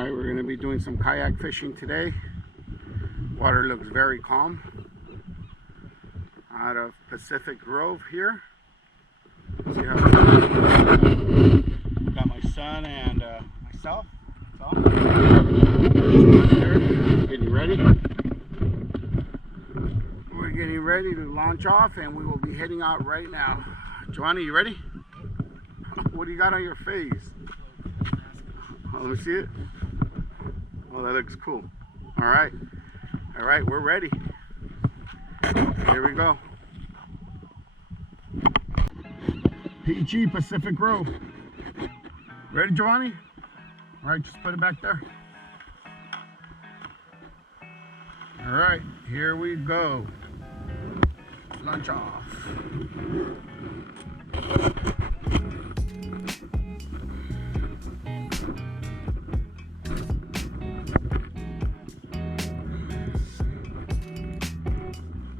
Alright, we're going to be doing some kayak fishing today. Water looks very calm out of Pacific Grove here. See how got my son and myself. Getting ready. We're getting ready to launch off, and we will be heading out right now. Jovani, you ready? What do you got on your face? Oh, let me see it. Oh, that looks cool. All right, we're ready. Here we go. PG Pacific Grove. Ready, Jovani? All right, just put it back there. All right, here we go. Launch off.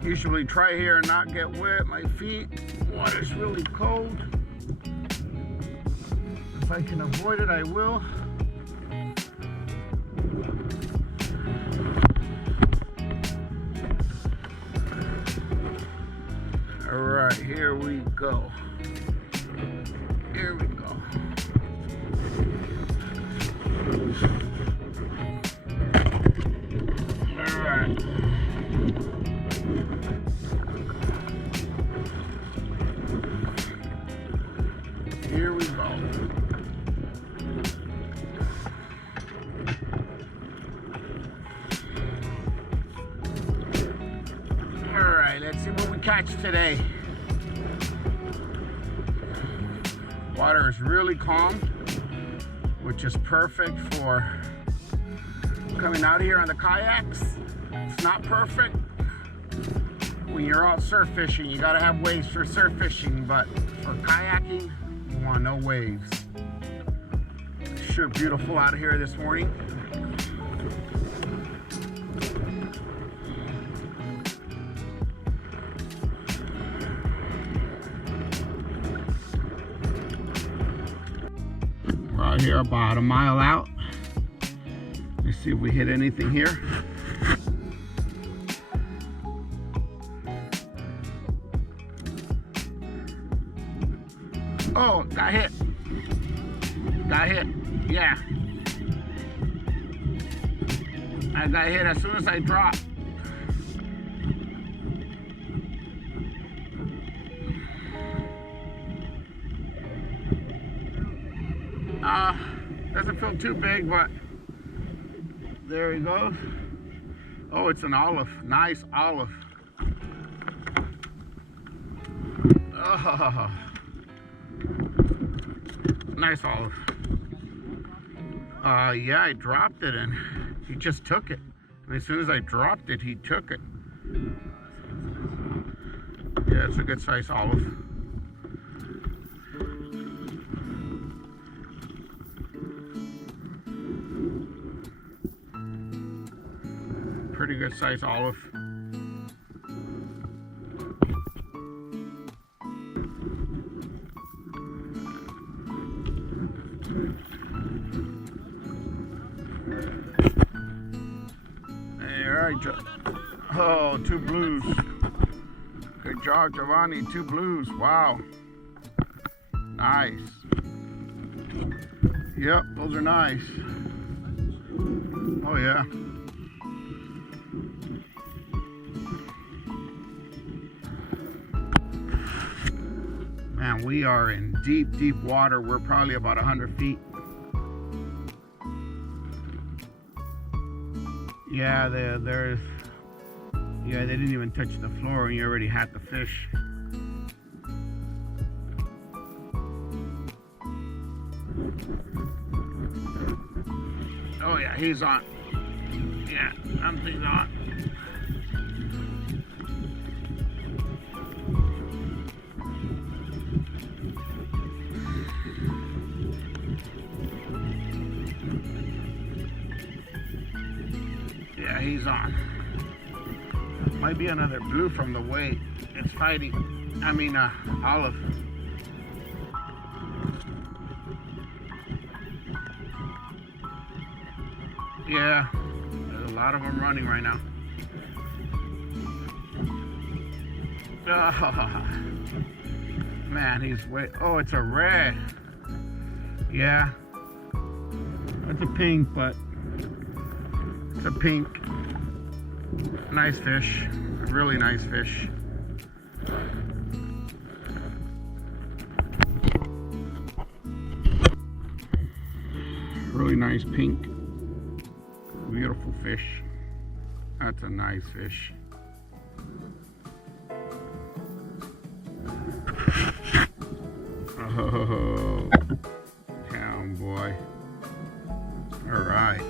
Usually try here and not get wet. My feet, water's really cold. If I can avoid it, I will. All right, here we go. Here we go. All right. Here we go. All right, let's see what we catch today. Water is really calm, which is perfect for coming out here on the kayaks. It's not perfect. When you're out surf fishing, you gotta have waves for surf fishing, but for kayaking, you want no waves. Sure beautiful out here this morning. We're out here about a mile out. Let's see if we hit anything here. Oh, got hit. Got hit. Yeah. I got hit as soon as I dropped. Doesn't feel too big, but there he goes. Oh, it's an olive. Nice olive. Oh. Nice olive. Yeah, I dropped it and he just took it. And as soon as I dropped it, he took it. Yeah, it's a good size olive. Pretty good size olive. Oh, 2 blues. Good job, Jovani. 2 blues. Wow. Nice. Yep, those are nice. Oh, yeah. Man, we are in deep, deep water. We're probably about 100 feet. Yeah, there's... Yeah, they didn't even touch the floor and you already had the fish. Oh yeah, he's on. Yeah, something's on. Yeah, he's on. Might be another blue from the way it's fighting. I mean, olive. Yeah, there's a lot of them running right now. Oh, man, he's way. Oh, it's a red. Yeah, it's a pink, but it's a pink. Nice fish, a really nice fish. Really nice pink, beautiful fish. That's a nice fish. Oh, down boy. All right.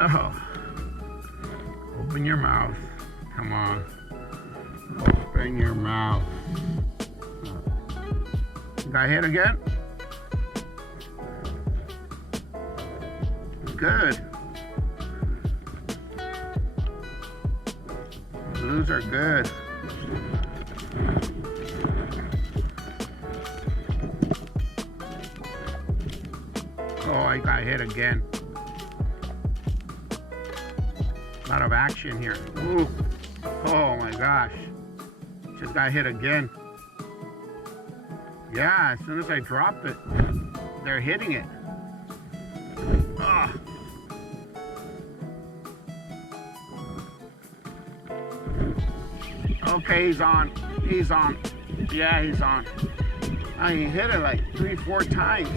Oh, open your mouth. Come on. Open your mouth. Got hit again? Good. Blues are good. Oh, I got hit again. A lot of action here. Ooh. Oh my gosh. Just got hit again. Yeah, as soon as I drop it, they're hitting it. Ah. Okay, he's on. He's on. Yeah, he's on. I hit it like 3-4 times.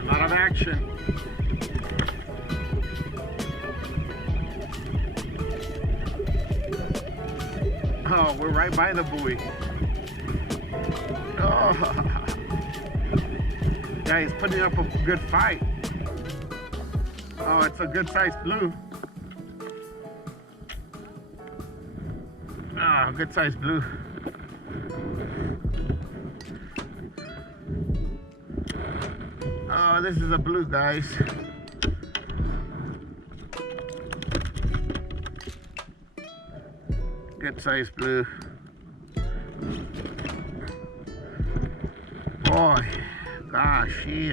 A lot of action. Oh, we're right by the buoy. Oh. Yeah, he's putting up a good fight. Oh, it's a good sized blue. Ah, good sized blue. Oh, this is a blue, guys. Good sized blue. Boy, gosh, he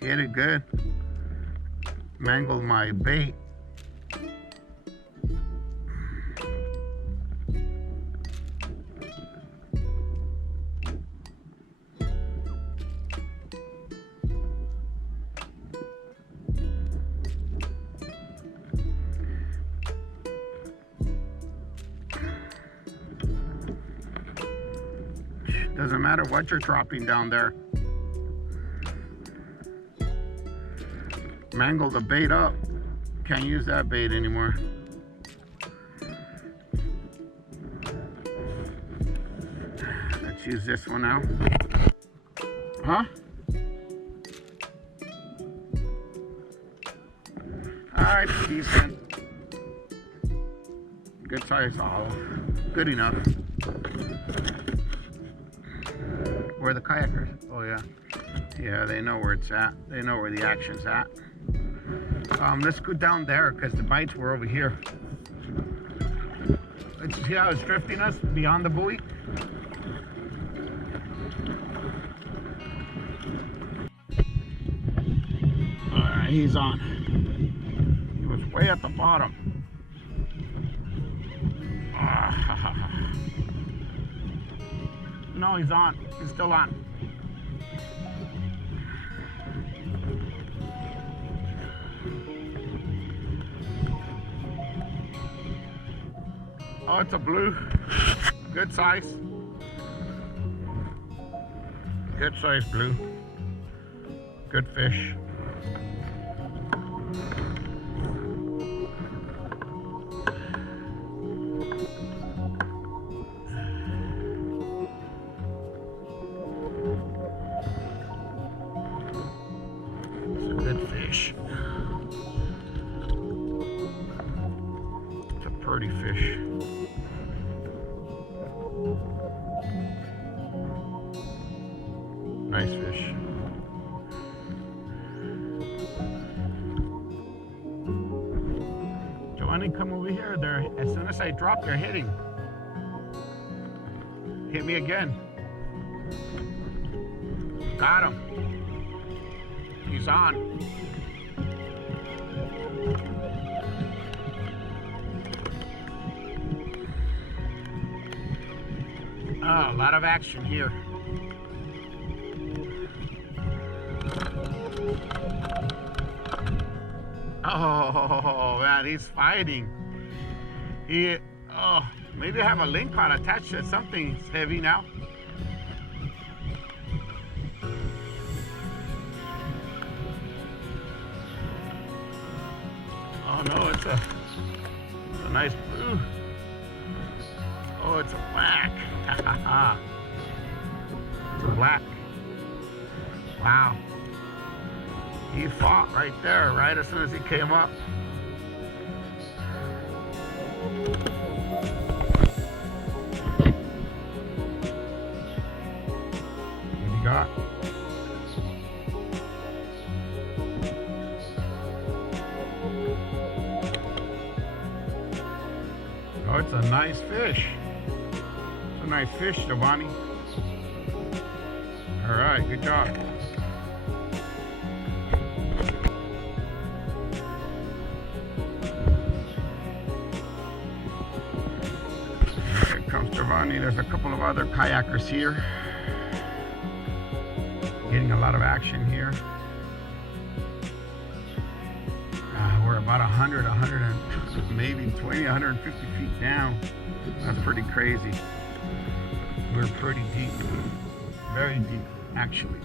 hit it good. Mangled my bait. Doesn't matter what you're dropping down there. Mangle the bait up. Can't use that bait anymore. Let's use this one now. Huh? Alright, decent. Good size olive. Good enough. Where are the kayakers? Oh yeah. Yeah, they know where it's at. They know where the action's at. Let's go down there because the bites were over here. Let's see how it's drifting us beyond the buoy. Alright, he's on. He was way at the bottom. No, he's on. He's still on. Oh, it's a blue. Good size. Good size blue. Good fish. Fish. It's a pretty fish. Nice fish. Jovani, come over here. As soon as I drop, they're hitting. Hit me again. Got him. He's on. Oh, a lot of action here. Oh man, he's fighting. Maybe I have a link rod attached to something heavy now. Oh no, it's a nice blue. Oh, it's a black. It's a black. Wow. He fought right there, right as soon as he came up. What he got? Oh, it's a nice fish. It's a nice fish, Jovani. All right, good job. Here comes Jovani. There's a couple of other kayakers here. Getting a lot of action here. We're about 100 and maybe 20, 150 feet down. That's pretty crazy. We're pretty deep. Very deep, actually.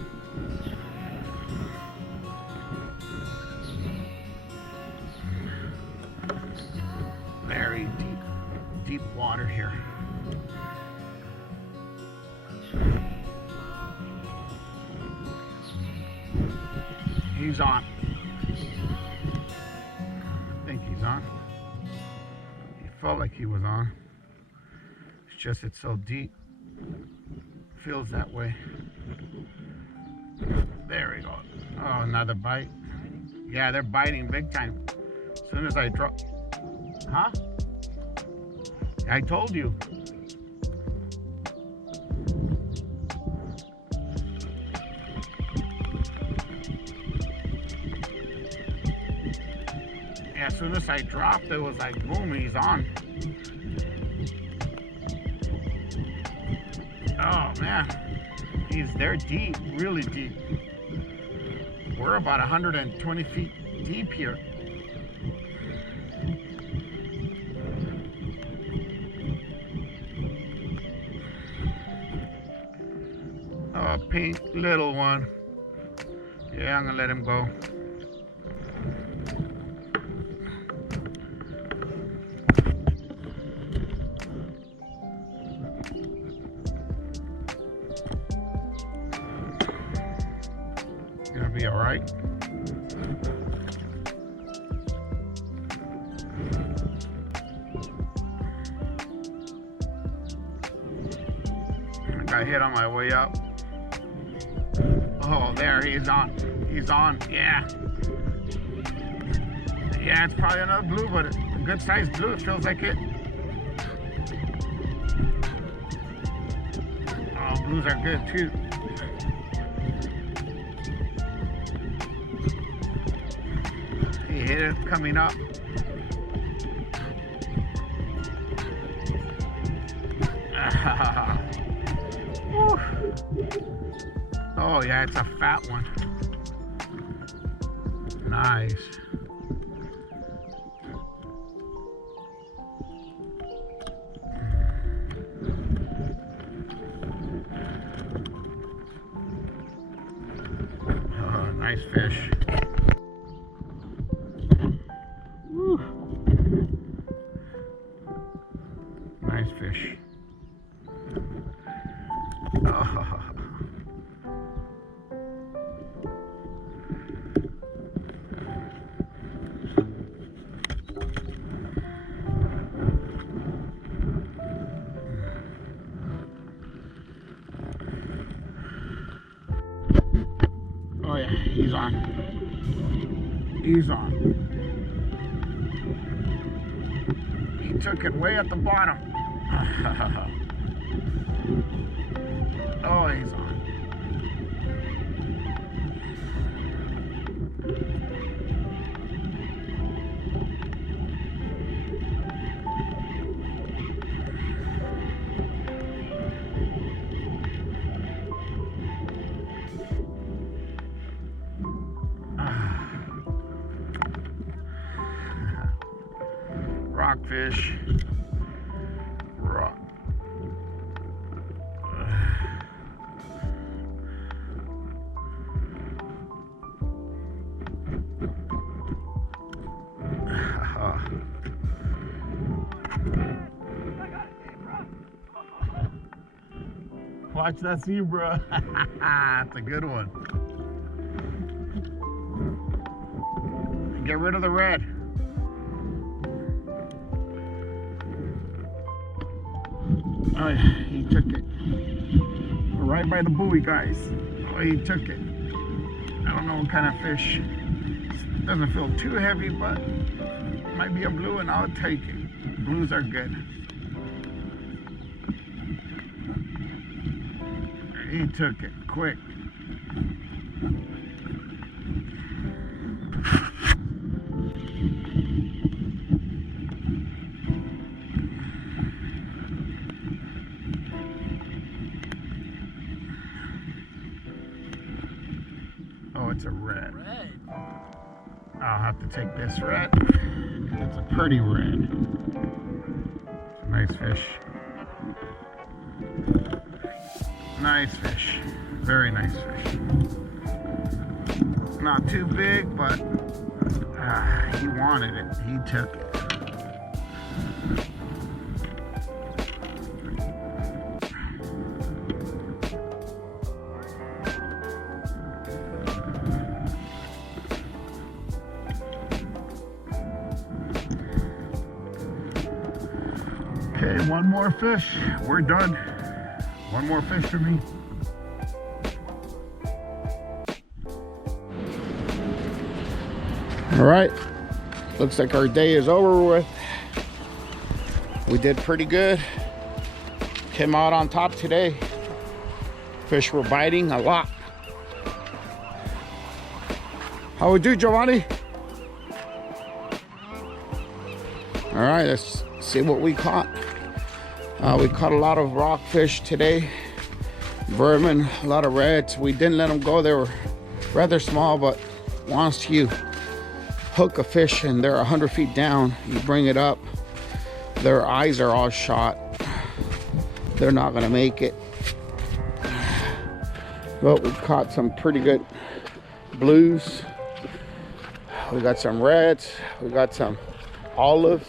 Very deep water here. He's on. I think he's on. He felt like he was on. It's just it's so deep. Feels that way. There we go. Oh, another bite. Yeah, they're biting big time. As soon as I drop. Huh? I told you. Yeah, as soon as I dropped, it was like, boom, he's on. Oh man, they're deep, really deep. We're about 120 feet deep here. Oh, pink little one. Yeah, I'm gonna let him go. Gonna be all right. I got hit on my way up. Oh, there he's on. He's on. Yeah. Yeah, it's probably another blue, but a good sized blue. It feels like it. Oh, blues are good too. He hit it coming up. Oh yeah, it's a fat one. Nice. Oh, nice fish. Woo. Nice fish. Oh. Oh yeah, he's on. He's on. He took it way at the bottom. Oh, he's on. Rockfish. Rock. Watch that zebra. That's a good one. Get rid of the red. Oh, he took it. Right by the buoy, guys. Oh, he took it. I don't know what kind of fish. Doesn't feel too heavy, but might be a blue, and I'll take it. Blues are good. He took it quick. Oh, it's a red. I'll have to take this red. It's a pretty red. It's a nice fish. Nice fish. Very nice fish. Not too big, but he wanted it. He took it. Okay, one more fish. We're done. One more fish for me. All right, looks like our day is over with. We did pretty good. Came out on top today. Fish were biting a lot. How we do, Jovani? All right, let's see what we caught. We caught a lot of rockfish today. Vermin, a lot of reds. We didn't let them go. They were rather small, but once you hook a fish and they're 100 feet down, you bring it up, their eyes are all shot. They're not gonna make it. But we caught some pretty good blues. We got some reds. We got some olives.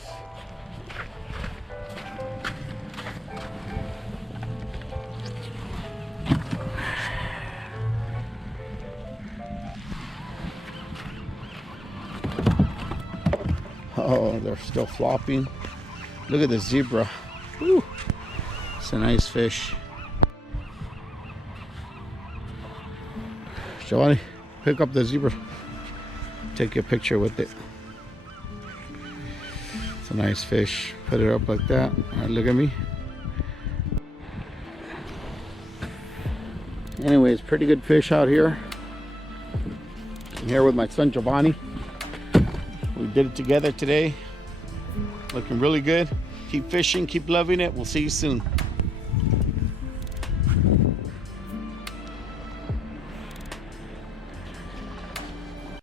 Oh, they're still flopping. Look at the zebra. Woo. It's a nice fish. Jovani, pick up the zebra. Take a picture with it. It's a nice fish. Put it up like that. All right, look at me. Anyways, pretty good fish out here. I'm here with my son Jovani. We did it together today. Looking really good. Keep fishing, keep loving it. We'll see you soon.